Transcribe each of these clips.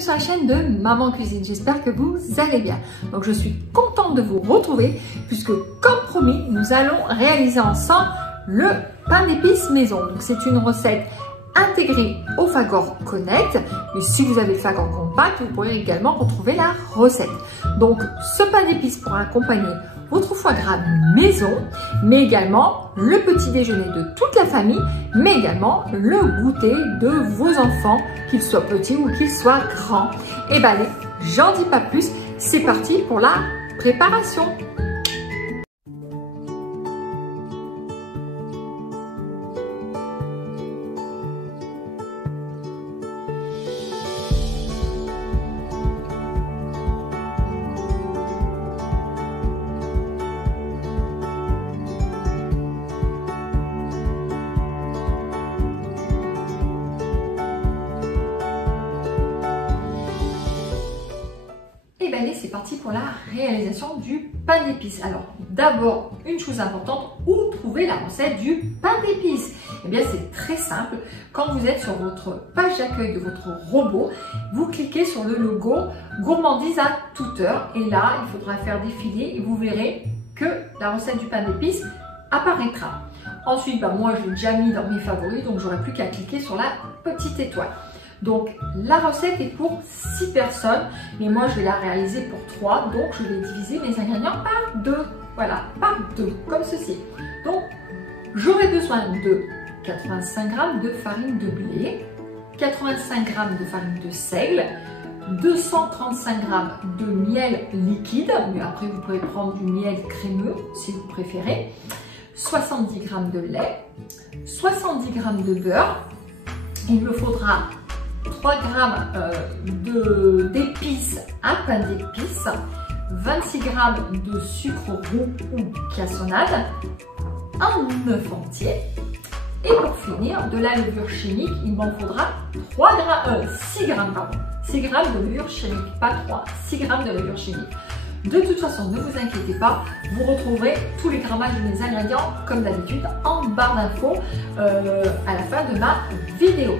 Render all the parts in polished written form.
bienvenue sur la chaîne de Maman Cuisine, j'espère que vous allez bien. Donc je suis contente de vous retrouver puisque comme promis, nous allons réaliser ensemble le pain d'épices maison. Donc c'est une recette intégrée au Fagor Connect, mais si vous avez le Fagor Compact, vous pourrez également retrouver la recette. Donc ce pain d'épices pourra accompagner votre foie gras maison, mais également le petit déjeuner de toute la famille, mais également le goûter de vos enfants, qu'ils soient petits ou qu'ils soient grands. Et bien allez, j'en dis pas plus, c'est parti pour la préparation. Allez, c'est parti pour la réalisation du pain d'épices. Alors, d'abord, une chose importante, où trouver la recette du pain d'épices? Eh bien, c'est très simple. Quand vous êtes sur votre page d'accueil de votre robot, vous cliquez sur le logo Gourmandise à toute heure. Et là, il faudra faire défiler et vous verrez que la recette du pain d'épices apparaîtra. Ensuite, moi, je l'ai déjà mis dans mes favoris, donc j'aurai plus qu'à cliquer sur la petite étoile. Donc la recette est pour 6 personnes, mais moi je vais la réaliser pour 3, donc je vais diviser mes ingrédients par 2. Voilà, par 2, comme ceci. Donc j'aurai besoin de 85 g de farine de blé, 85 g de farine de seigle, 235 g de miel liquide, mais après vous pouvez prendre du miel crémeux si vous préférez, 70 g de lait, 70 g de beurre. Il me faudra 3 g d'épices à pain d'épices, 26 g de sucre roux ou cassonade, un œuf entier et pour finir de la levure chimique, il m'en faudra 6 g de levure chimique, pas 3, 6 g de levure chimique. De toute façon, ne vous inquiétez pas, vous retrouverez tous les grammages de mes ingrédients comme d'habitude en barre d'infos à la fin de ma vidéo.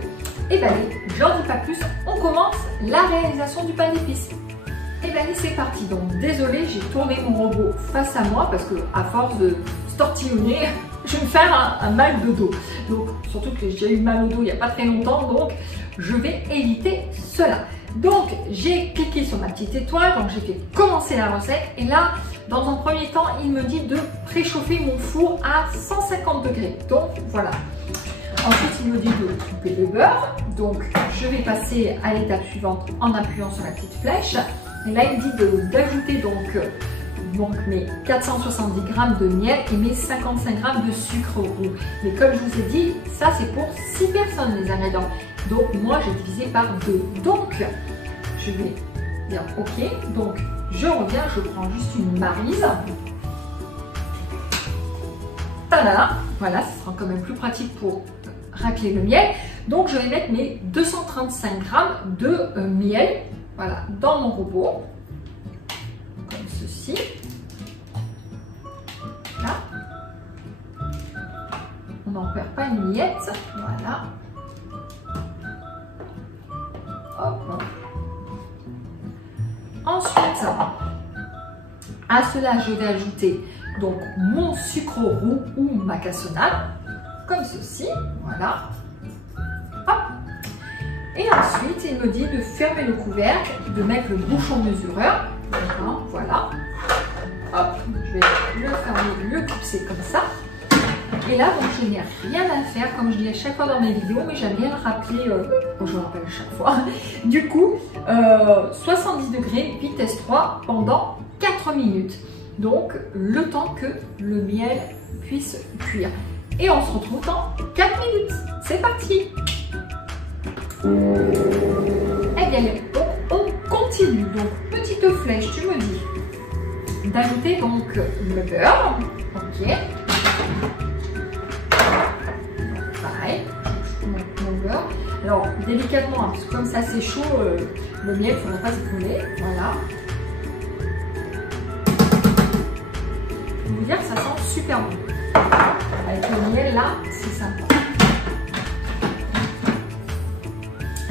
Et bien allez, j'en dis pas plus, on commence la réalisation du pain d'épices. Et bien allez, c'est parti. Donc désolé, j'ai tourné mon robot face à moi parce que à force de se tortillonner, je vais me faire un mal de dos. Donc surtout que j'ai eu mal au dos il n'y a pas très longtemps, donc je vais éviter cela. Donc j'ai cliqué sur ma petite étoile, donc j'ai fait commencer la recette et là, dans un premier temps, il me dit de préchauffer mon four à 150 degrés. Donc voilà. Ensuite, il me dit de couper le beurre. Donc, je vais passer à l'étape suivante en appuyant sur la petite flèche. Et là, il me dit d'ajouter donc mes 470 g de miel et mes 55 g de sucre roux. Mais comme je vous ai dit, ça c'est pour 6 personnes les ingrédients. Donc, moi, j'ai divisé par 2. Donc, je vais dire OK. Donc, je reviens, je prends juste une maryse. Tada! Voilà, ce sera quand même plus pratique pour racler le miel. Donc je vais mettre mes 235 g de miel, voilà, dans mon robot, comme ceci. Là. On n'en perd pas une miette, voilà. Hop. Ensuite, à cela, je vais ajouter donc mon sucre roux ou ma cassonade, comme ceci, voilà. Hop. Et ensuite, il me dit de fermer le couvercle, de mettre le bouchon mesureur, voilà. Hop, je vais le fermer, le clipser comme ça. Et là, donc, je n'ai rien à faire, comme je dis à chaque fois dans mes vidéos, mais j'aime bien le rappeler, je le rappelle à chaque fois. Du coup, 70 degrés, vitesse 3, pendant 4 minutes. Donc, le temps que le miel puisse cuire. Et on se retrouve dans 4 minutes. C'est parti! Eh bien, donc, on continue. Donc, petite flèche, tu me dis d'ajouter donc le beurre. Ok. Pareil, je mets mon beurre. Alors, délicatement, parce que comme ça c'est chaud, le miel, il ne faudra pas s'écouler. Voilà. Je peux vous dire que ça sent super bon. Avec le miel là, c'est sympa.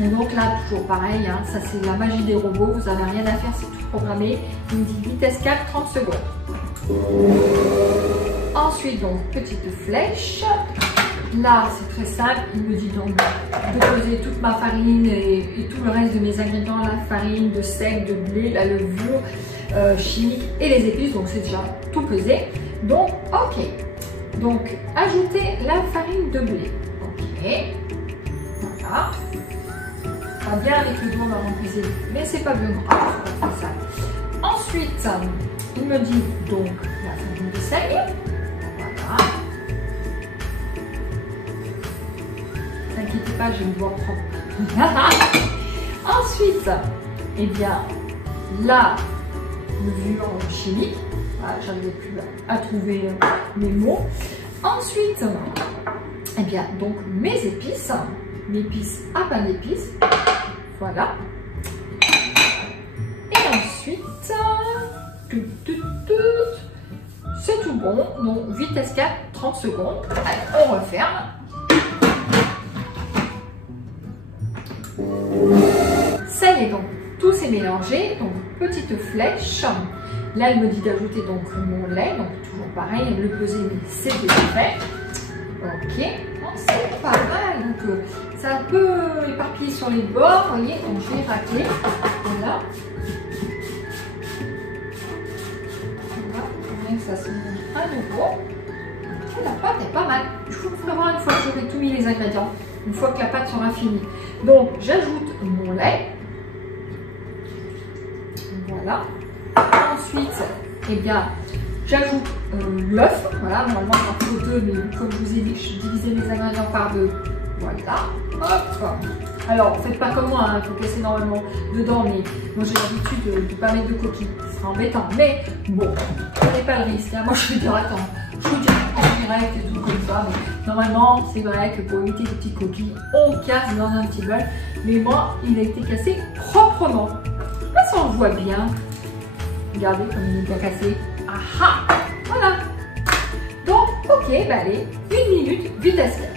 Et donc là, toujours pareil, hein, ça c'est la magie des robots, vous n'avez rien à faire, c'est tout programmé. Il me dit vitesse 4, 30 secondes. Ensuite, donc, petite flèche. Là, c'est très simple, il me dit donc de poser toute ma farine et tout le reste de mes ingrédients, la farine, de sel, de blé, la levure chimique et les épices, donc c'est déjà tout pesé. Donc, ok. Donc, ajoutez la farine de blé. Ok. Voilà. Pas bien avec le doigt dans mon cuisine, mais c'est pas bien grave, on va faire ça. Ensuite, il me dit donc la farine de sel. Voilà. Ne vous inquiétez pas, j'ai une doigt propre. Ensuite, eh bien, la levure chimique. Voilà, j'arrivais plus à trouver mes mots. Ensuite, eh bien, donc mes épices à pain d'épices. Voilà. Et ensuite, c'est tout bon. Donc, vitesse 4, 30 secondes. Allez, on referme. Ça y est, donc, tout s'est mélangé. Donc, petite flèche. Là, elle me dit d'ajouter donc mon lait. Donc, toujours pareil, le peser, mais c'est déjà fait. Ok. C'est pas mal. Donc, c'est un peu éparpillé sur les bords, vous voyez, donc je vais racler. Voilà. Voilà, que ça se monte à nouveau. Et la pâte est pas mal. Je vous ferai voir une fois que j'aurai tout mis les ingrédients, une fois que la pâte sera finie. Donc, j'ajoute mon lait. Voilà. Ensuite, eh bien, j'ajoute l'œuf. Voilà, normalement, il en faut 2, mais comme je vous ai dit, je divisais mes ingrédients par 2. Voilà. Hop. Alors, faites pas comme moi, il faut casser normalement dedans, mais moi j'ai l'habitude de ne pas mettre de coquilles. Ce sera embêtant, mais bon, prenez pas le risque. Hein. Moi je vais dire, attends, je vous dis en direct et tout comme ça, mais normalement, c'est vrai que pour éviter les petites coquilles, on casse dans un petit bol. Mais moi, il a été cassé proprement. Là, ça on voit bien. Regardez comme il est bien cassé. Aha! Voilà. Donc, ok, bah allez, 1 minute, vitesse 4.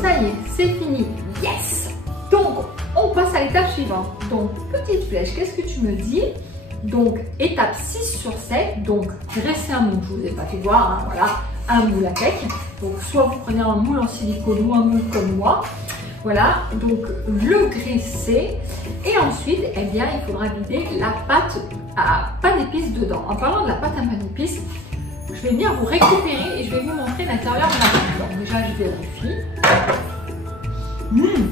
Ça y est, c'est fini. Yes! Donc, on passe à l'étape suivante. Donc, petite flèche, qu'est-ce que tu me dis? Donc, étape 6 sur 7. Donc, graisser un moule. Je ne vous ai pas fait voir, hein, voilà, un moule à cake. Donc, soit vous prenez un moule en silicone ou un moule comme moi. Voilà, donc le graisser. Et ensuite, eh bien, il faudra vider la pâte à pain d'épices dedans. En parlant de la pâte à pain d'épices, je vais venir vous récupérer et je vais vous montrer l'intérieur de la pâte. Donc déjà, je vérifie.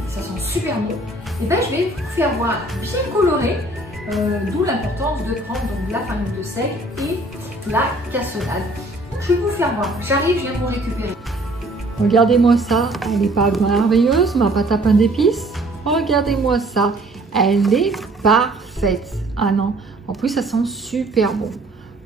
Ça sent super bon. Et bien, je vais vous faire voir bien coloré, d'où l'importance de prendre donc, la farine de sel et la cassonade. Donc, je vais vous faire voir. J'arrive, je viens vous récupérer. Regardez-moi ça, elle n'est pas merveilleuse, ma pâte à pain d'épices. Regardez-moi ça, elle est parfaite. Ah non, en plus ça sent super bon.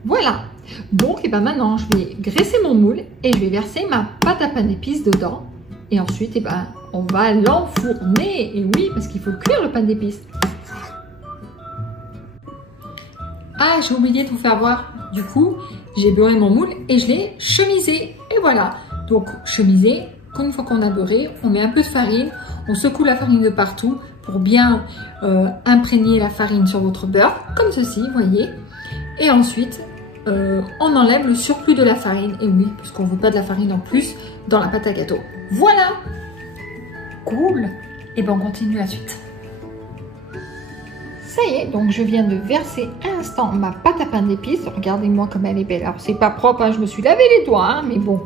Voilà, donc et ben maintenant je vais graisser mon moule et je vais verser ma pâte à pain d'épices dedans. Et ensuite, et ben, on va l'enfourner. Et oui, parce qu'il faut le cuire le pain d'épices. Ah, j'ai oublié de vous faire voir. Du coup, j'ai beurré mon moule et je l'ai chemisé. Et voilà. Donc, chemisé, une fois qu'on a beurré, on met un peu de farine, on secoue la farine de partout pour bien imprégner la farine sur votre beurre, comme ceci, vous voyez. Et ensuite, on enlève le surplus de la farine. Et oui, parce qu'on ne veut pas de la farine en plus dans la pâte à gâteau. Voilà! Cool! Et bien, on continue la suite. Ça y est, donc je viens de verser à l'instant ma pâte à pain d'épices. Regardez-moi comme elle est belle. Alors, c'est pas propre, hein, je me suis lavé les doigts, hein, mais bon.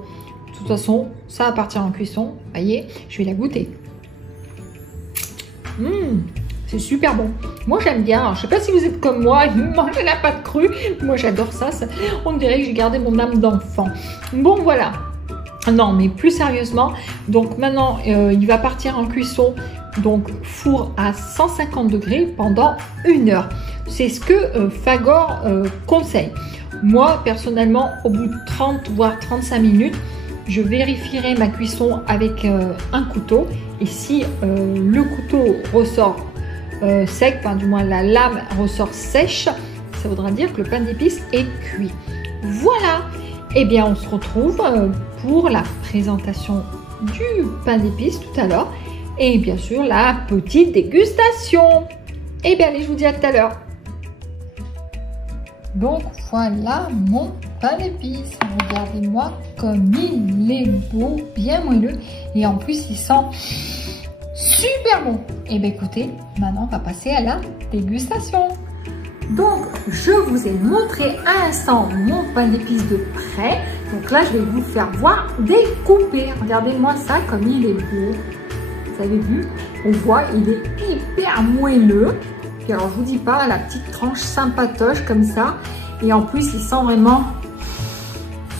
De toute façon, ça va partir en cuisson. Vous voyez, je vais la goûter. C'est super bon. Moi, j'aime bien. Alors, je ne sais pas si vous êtes comme moi, mangez la pâte crue. Moi, j'adore ça. On dirait que j'ai gardé mon âme d'enfant. Bon, voilà. Non, mais plus sérieusement, donc maintenant, il va partir en cuisson. Donc, four à 150 degrés pendant 1 heure. C'est ce que Fagor conseille. Moi, personnellement, au bout de 30 voire 35 minutes, je vérifierai ma cuisson avec un couteau. Et si le couteau ressort sec, enfin du moins la lame ressort sèche, ça voudra dire que le pain d'épices est cuit. Voilà. Eh bien, on se retrouve pour la présentation du pain d'épices tout à l'heure. Et bien sûr, la petite dégustation. Et bien, allez, je vous dis à tout à l'heure. Donc, voilà mon pain d'épices. Regardez-moi comme il est beau, bien moelleux. Et en plus, il sent super bon. Et bien, écoutez, maintenant, on va passer à la dégustation. Donc, je vous ai montré à l'instant mon pain d'épices de près. Donc là, je vais vous faire voir découper. Regardez-moi ça, comme il est beau. Vous avez vu? On voit, il est hyper moelleux. Puis alors, je vous dis pas, la petite tranche sympatoche comme ça. Et en plus, il sent vraiment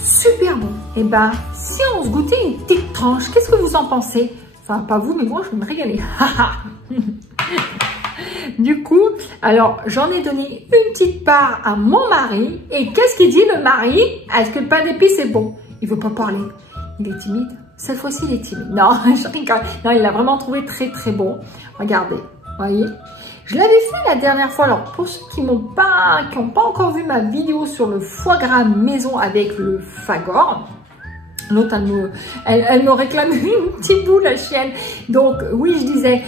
super bon. Et ben, si on se goûtait une petite tranche, qu'est-ce que vous en pensez? Enfin, pas vous, mais moi, je vais me régaler. Du coup, alors, j'en ai donné une petite part à mon mari. Et qu'est-ce qu'il dit, le mari? Est-ce que le pain d'épices est bon? Il veut pas parler. Il est timide. Cette fois-ci, il est timide. Non, je rigole. Non, il l'a vraiment trouvé très, très bon. Regardez, voyez. Je l'avais fait la dernière fois. Alors, pour ceux qui n'ont pas encore vu ma vidéo sur le foie gras maison avec le Fagor, l'autre, elle me réclame une petite boule, la chienne. Donc, oui, je disais,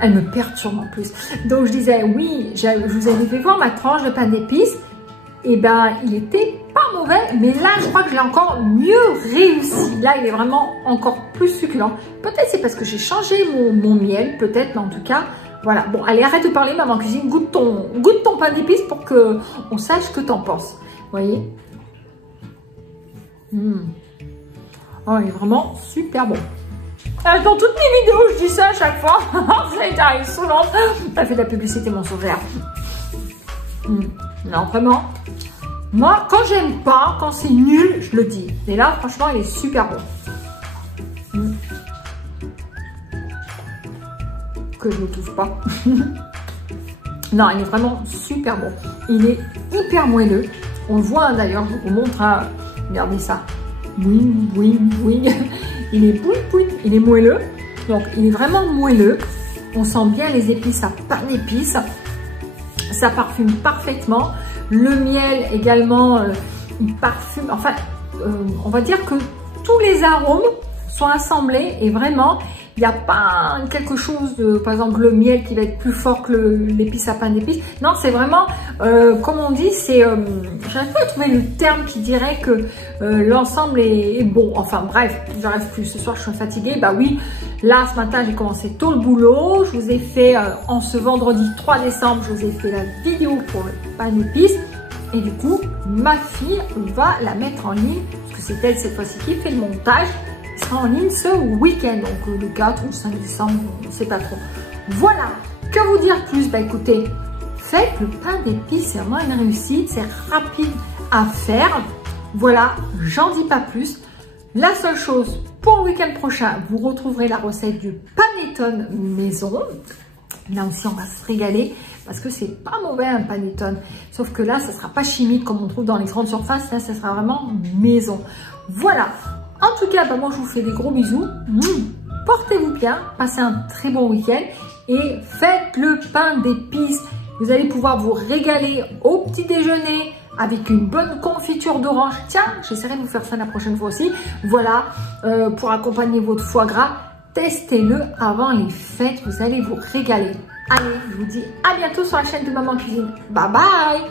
elle me perturbe en plus. Donc, je disais, oui, je vous avais fait voir ma tranche de pain d'épices. Et ben, il était pas mauvais, mais là, je crois que je l'ai encore mieux réussi. Là, il est vraiment encore plus succulent. Peut-être c'est parce que j'ai changé mon miel, peut-être, mais en tout cas, voilà. Bon, allez, arrête de parler, maman cuisine. Goûte ton pain d'épices pour que on sache ce que t'en penses. Vous voyez? Oh, il est vraiment super bon. Dans toutes mes vidéos, je dis ça à chaque fois. Vous allez être saoulante. Ça fait de la publicité, mon sauveur. Non, vraiment. Moi, quand j'aime pas, quand c'est nul, je le dis. Et là, franchement, il est super bon. Que je ne touche pas. Non, il est vraiment super bon. Il est hyper moelleux. On le voit d'ailleurs, je vous montre. Regardez ça. Oui. Il est boui. Il est moelleux. Donc, il est vraiment moelleux. On sent bien les épices à pain d'épices. Ça parfume parfaitement. Le miel également, il parfume. Enfin, on va dire que tous les arômes sont assemblés et vraiment, il n'y a pas quelque chose de, par exemple, le miel qui va être plus fort que l'épice à pain d'épices. Non, c'est vraiment, comme on dit, c'est, j'arrive pas à trouver le terme qui dirait que l'ensemble est bon. Enfin bref, j'arrive plus. Ce soir, je suis fatiguée. Bah oui, là, ce matin, j'ai commencé tôt le boulot. Je vous ai fait, en ce vendredi 3 décembre, je vous ai fait la vidéo pour le pain d'épices. Et du coup, ma fille va la mettre en ligne, parce que c'est elle cette fois-ci qui fait le montage. Il sera en ligne ce week-end, donc le 4 ou le 5 décembre, on ne sait pas trop. Voilà, que vous dire plus? Bah écoutez, faites le pain d'épices, c'est vraiment une réussite, c'est rapide à faire. Voilà, j'en dis pas plus. La seule chose, pour le week-end prochain, vous retrouverez la recette du panettone maison. Là aussi, on va se régaler parce que c'est pas mauvais un panettone. Sauf que là, ça sera pas chimique comme on trouve dans les grandes surfaces. Là, ça sera vraiment maison. Voilà. En tout cas, bah, moi, je vous fais des gros bisous. Portez-vous bien, passez un très bon week-end et faites le pain d'épices. Vous allez pouvoir vous régaler au petit déjeuner avec une bonne confiture d'orange. Tiens, j'essaierai de vous faire ça la prochaine fois aussi. Voilà, pour accompagner votre foie gras. Testez-le avant les fêtes, vous allez vous régaler. Allez, je vous dis à bientôt sur la chaîne de Maman Cuisine. Bye bye!